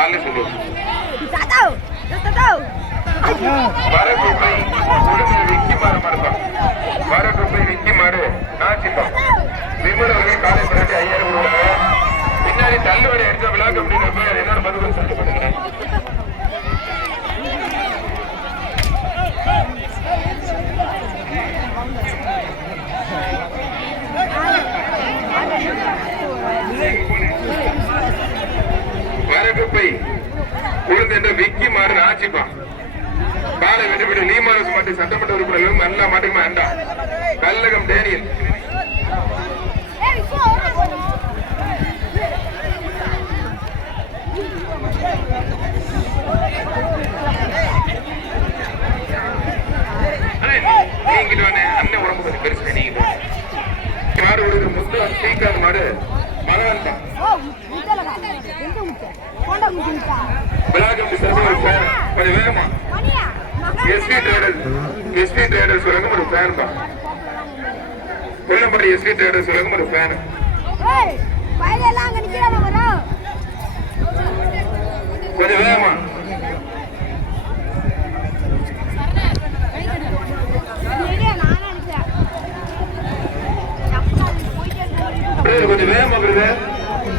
காலைல சொல்லுவோம். வரக்குப்பை விக்கி மாறு நாச்சிப்பம் விமலவர்கள் காலை பிறகு 5000 ரூபாய். பின்னாடி தள்ளுவரை எடுத்த விழா கம்பெனி என்னோட பதிவு சொல்லப்படுகிறேன். வரக்குப்பை உளுந்த விக்கி மாறு நாச்சிப்பான் காலை வெட்டுப்படி லீமாரஸ் மாட்டி சட்டமன்ற உறுப்பினர்களும் எல்லா மாட்டுக்குமே அண்டா கல்லகம் டேனியல் நீங்கிட்டு வானே அண்ணன் உடம்பு கொஞ்சம் பெருசு நீங்க மாடு விடுக்கிற முத்து ஸ்ரீகாந்த் மாடு மகன் தான் கொஞ்சம் வேகமா எஸ்பி ட்ரேடர்ஸ் உலகம் ஒரு ஃபேன் பா கொல்லம்படி எஸ்பி ட்ரேடர்ஸ் உலகம் ஒரு ஃபேன் கொஞ்சம் வேகமா கொஞ்சம் வேகமா பிரதர்